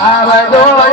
આવજો